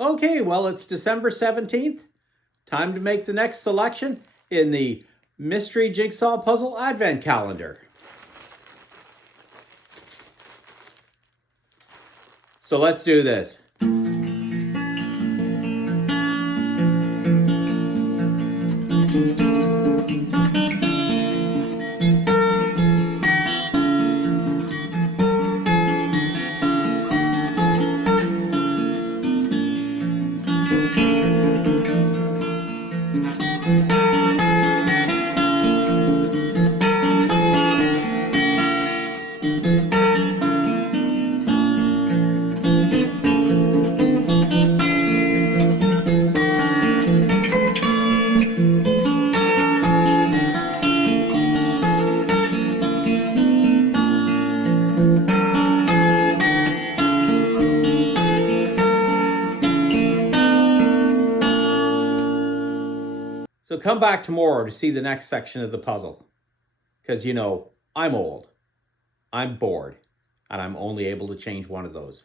Okay, well, it's December 17th. Time to make the next selection in the Mystery Jigsaw Puzzle Advent Calendar. So let's do this. So come back tomorrow to see the next section of the puzzle. Because, I'm old, I'm bored, and I'm only able to change one of those.